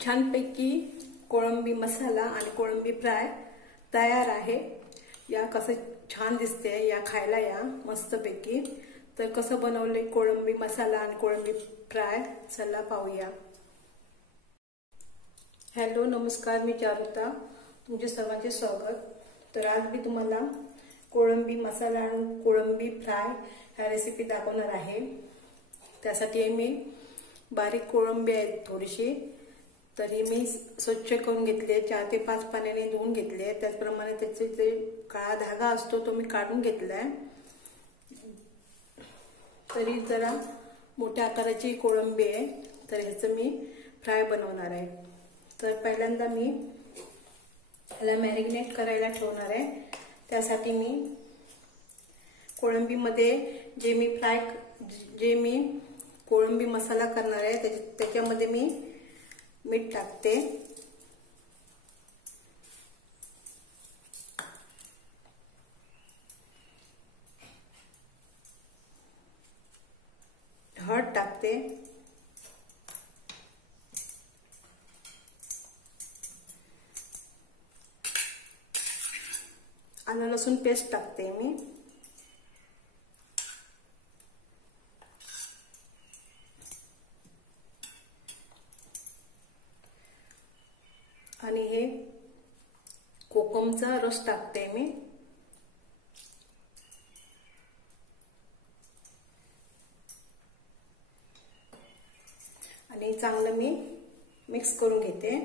छानपैकी कोळंबी मसाला आणि कोळंबी फ्राय तयार आहे। या कसं छान दिसते, या खायला या मस्तपैकी। तर कसं बनवले कोळंबी मसाला आणि कोळंबी फ्राय चला पाहूया। हॅलो नमस्कार, मी चारुता, तुमचे सर्वांचे स्वागत। तर आज मी तुम्हाला कोळंबी मसाला आणि कोळंबी फ्राय ह्या रेसिपी दाखवणार आहे। त्यासाठी मी बारीक कोळंबी आहेत थोडीशी, तरी मी स्वच्छ करून घेतले, 4 ते 5 पाण्याने धुवून घेतले। त्याचप्रमाणे त्याचे जे काळा धागा असतो तो मी काढून घेतलाय। तरी जरा मोठ्या आकाराची कोळंबी आहे, तर ह्याचं मी फ्राय बनवणार आहे। तर पहिल्यांदा मी ह्याला मॅरिनेट करायला ठेवणार आहे। त्यासाठी मी कोळंबीमध्ये जे मी कोळंबी मसाला करणार आहे त्याच्यामध्ये मी मीठ टाकते, हळद टाकते, आलं लसूण पेस्ट टाकते मी, आणि हे कोकमचा रस टाकते मी, आणि चांगलं मी मिक्स करून घेते।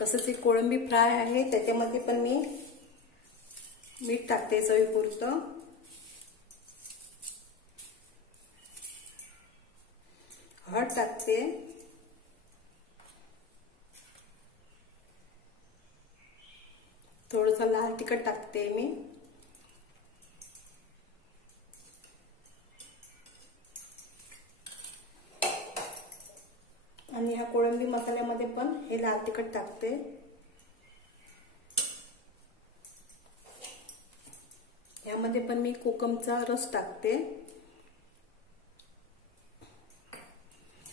तसंच एक कोळंबी फ्राय आहे त्याच्यामध्ये पण मी मीठ टाकते चवीपुरतं, हळद टाकते, थोडंसं लाल तिखट टाकते मी, आणि ह्या कोळंबी मसाल्यामध्ये पण हे लाल तिखट टाकते। यामध्ये पण मी कोकमचा रस टाकते,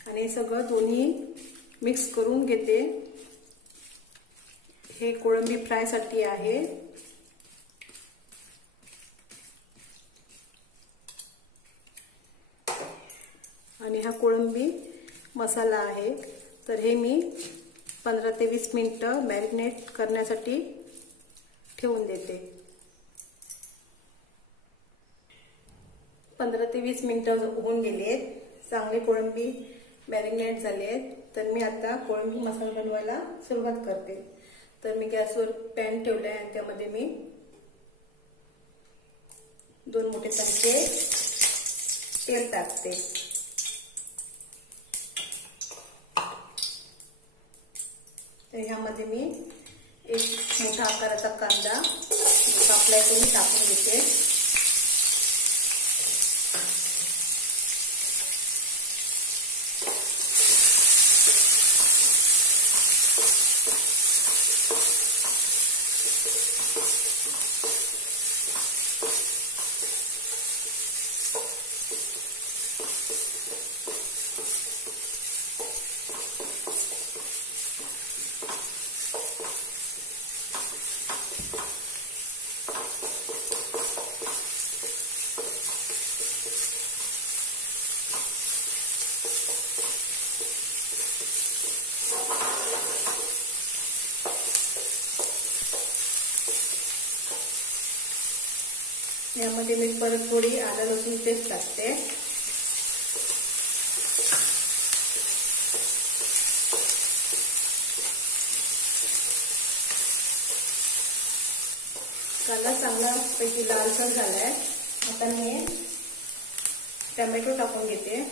आणि सगळं दोन्ही मिक्स करून घेते। हे कोळंबी फ्राय साठी आहे। आणि हा कोळंबी मसाला आहे, तर हे मी 15 ते 20 मिनिटं मॅरिनेट करण्यासाठी ठेवून देते। 15 ते 20 मिनिटं होऊन गेलेत, चांगले कोळंबी मॅरिनेट झालेत। तर मी आता कोळंबी मसाला बनवायला सुरुवात करते। तर मी गॅसवर पॅन ठेवलाय आणि त्यामध्ये मी 2 मोठे चमचे तेल टाकते, तर ह्यामध्ये मी एक मोठा आकाराचा कांदा कापलाय तो मी टाकून घेते। यामध्ये मी परत थोडी आलं लसूण पेस्ट टाकते, कांदा चांगला पैकी लालसर झालाय। आता मी टोमॅटो टाकून घेते,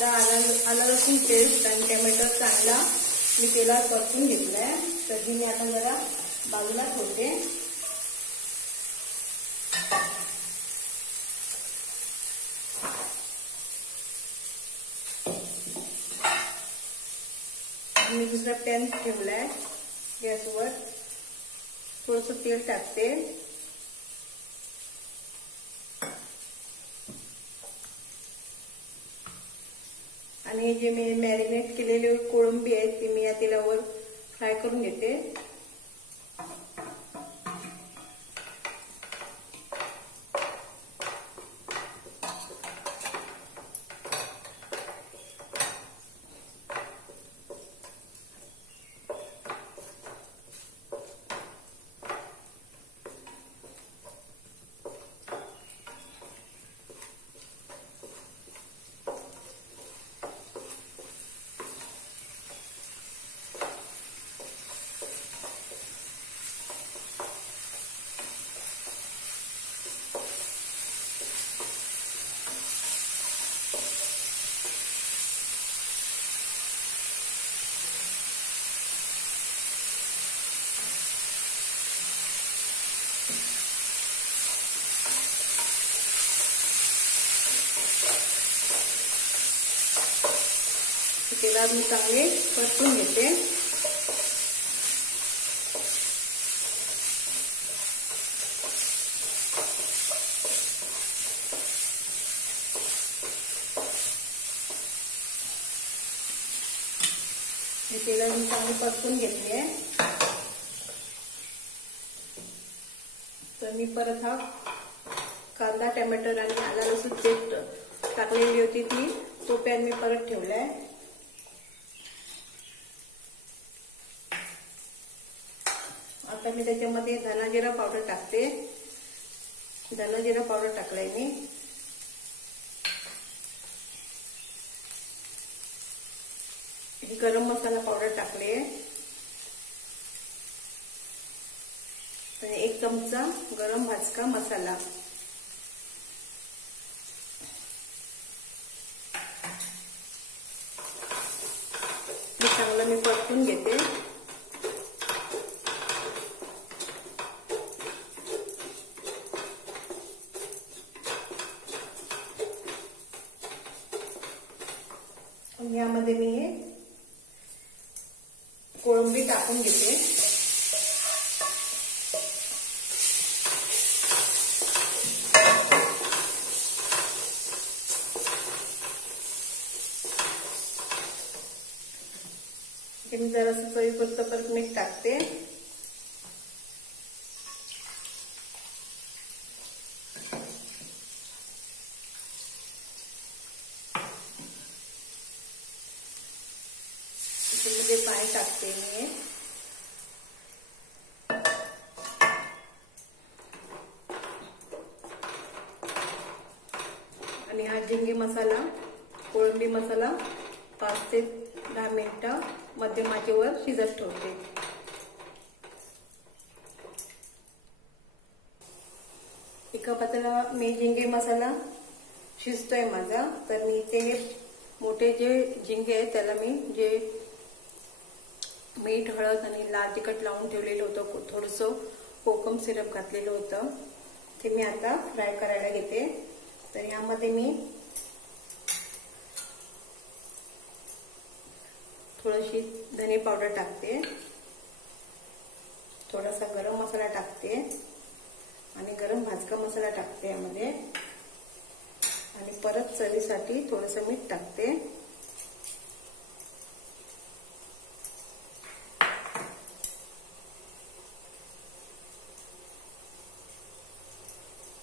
कांदा आला लसूण पेस्ट आणि टोमॅटो चांगला मी तेलात परतून घेतलाय. तर ही मी आता जरा बाजूला ठेवते. मी दुसरा पॅन ठेवलाय गॅसवर. थोडंसं तेल टाकते आणि जे मी मॅरिनेट केलेले कोळंबी आहेत ते मी या तेलावर फ्राय करून घेते. तेलात मी चांगले परतून घेते. तेलात मी चांगले परतून घेतले. तर मी परत हा कांदा टोमॅटो आणि आला लसूण पेस्ट टाकलेली होती तो पॅन मी परत ठेवलाय. आता मी त्याच्यामध्ये धना जिरा पावडर टाकते. धना जिरा पावडर टाकलाय मी. गरम मसाला पावडर टाकले आणि 1 चमचा गरम भाजका मसाला. चांगलं मी परतून घेते. यामध्ये मी हे कोळंबी टाकून घेते. मी जरासं चवीपुरतं परत मीठ टाकते. त्याच्यामध्ये पाणी टाकते मी. आणि हा झिंगे मसाला कोळंबी मसाला 5 ते 10 मिनिटं मध्यम आचेवर शिजत ठेवते. एका पातेल्यात मी झिंगे मसाला शिजतोय माझा. तर मी इथे हे मोठे जे झिंगे आहेत त्याला मी जे मीठ हळद आणि लाल तिखट लावून ठेवलेलं होतं, थोडंसं कोकम सिरप घातलेलं होतं, ते मी आता फ्राय करायला घेते. तर यामध्ये मी थोडीशी धने पावडर टाकते, थोडासा गरम मसाला टाकते आणि गरम भाजका मसाला टाकते यामध्ये. आणि परत चवीसाठी थोडंसं मीठ टाकते.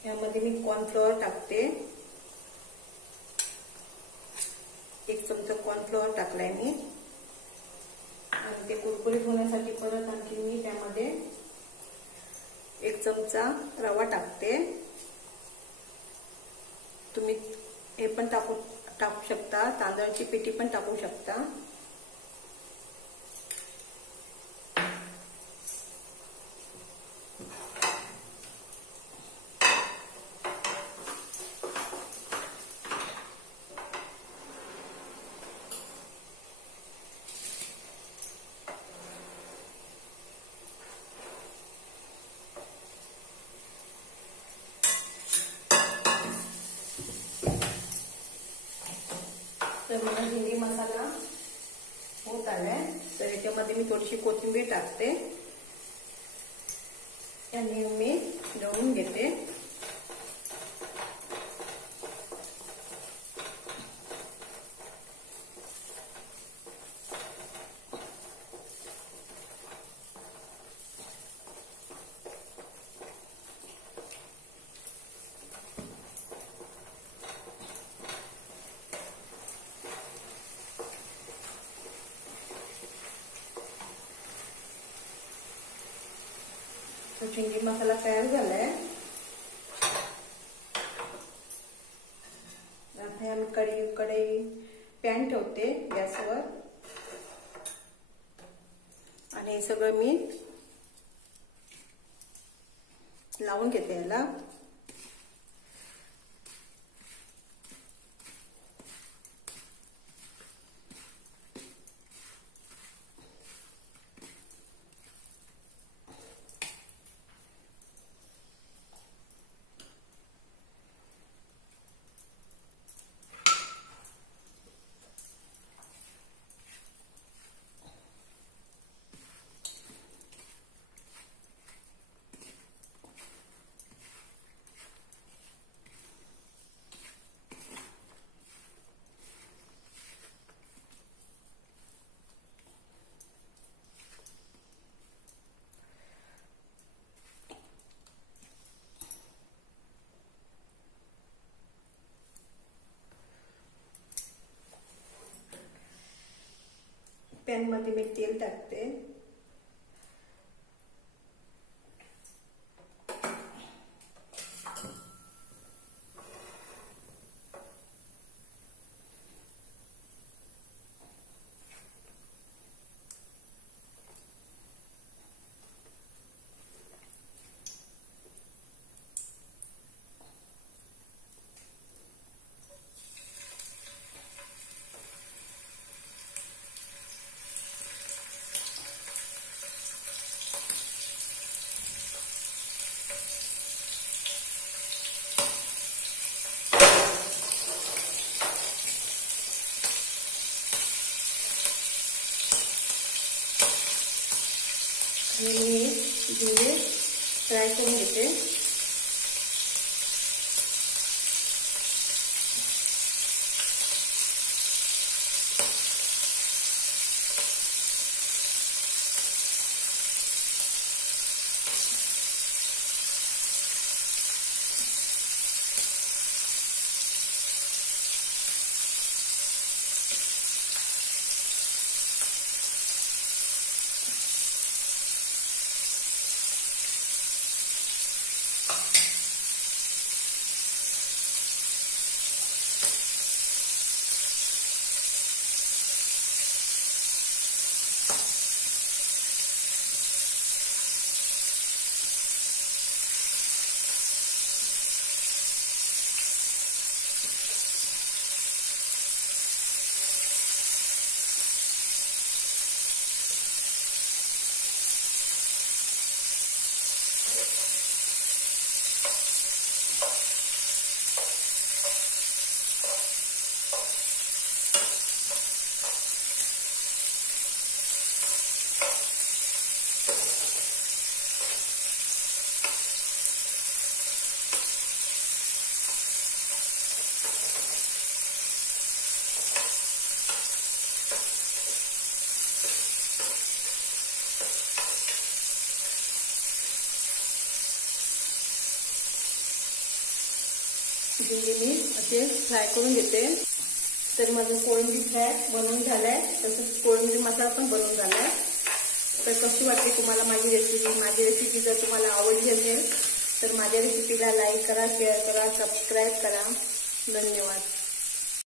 यामध्ये मी कॉर्नफ्लॉवर टाकते. 1 चमचा कॉर्नफ्लॉवर टाकलाय मी. आणि ते कुरकुरीत होण्यासाठी परत आणखी मी त्यामध्ये 1 चमचा रवा टाकते. तुम्ही हे पण टाकू शकता, तांदळाची पिठी पण टाकू शकता. थोडीशी कोथिंबीर टाकते आणि मी ढवळून घेते. तो चिंगी मसाला तयार झालाय. आता आम्ही कढई पॅन ठेवते गॅसवर आणि हे सगळं मी लावून घेते याला. पॅन मध्ये मी तेल टाकते. आणि मी जिरे फ्राय करून घेते. जिरे मी असे फ्राय करून घेते. तर माझं कोळंबी फ्राय बनवून झालाय. तसंच कोळंबी मसाला पण बनवून झालाय. तर कशी वाटते तुम्हाला माझी रेसिपी? माझी रेसिपी जर तुम्हाला आवडली असेल तर माझ्या रेसिपीला लाईक करा, शेअर करा, सबस्क्राईब करा. धन्यवाद.